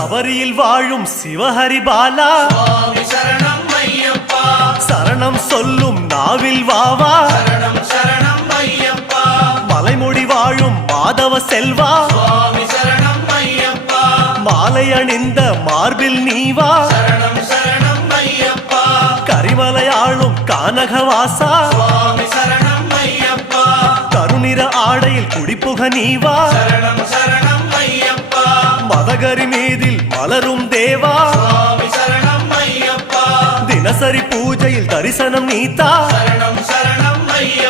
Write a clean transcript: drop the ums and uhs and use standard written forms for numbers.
சபரியில் வாழும் சிவஹரி பாலா சுவாமி சரணம் ஐயப்பா சரணம் சொல்லும் நாவில் வாவா சரணம் சரணம் ஐயப்பா மலைமொழி வாழும் மாதவ செல்வா சுவாமி சரணம் ஐயப்பா மாலை அணிந்த மார்பில் நீவா சரணம் சரணம் ஐயப்பா கரிமலையாளும் கானகவாசா சுவாமி சரணம் ஐயப்பா கருநிற ஆடையில் குடிப்புக நீவா சரணம் சரணம் ஐயப்பா மதகரி மீதில் மலரும் தேவா சுவாமி சரணம் ஐயப்பா தினசரி பூஜையில் தரிசனம் நீத்தா சரணம் சரணம் ஐயப்பா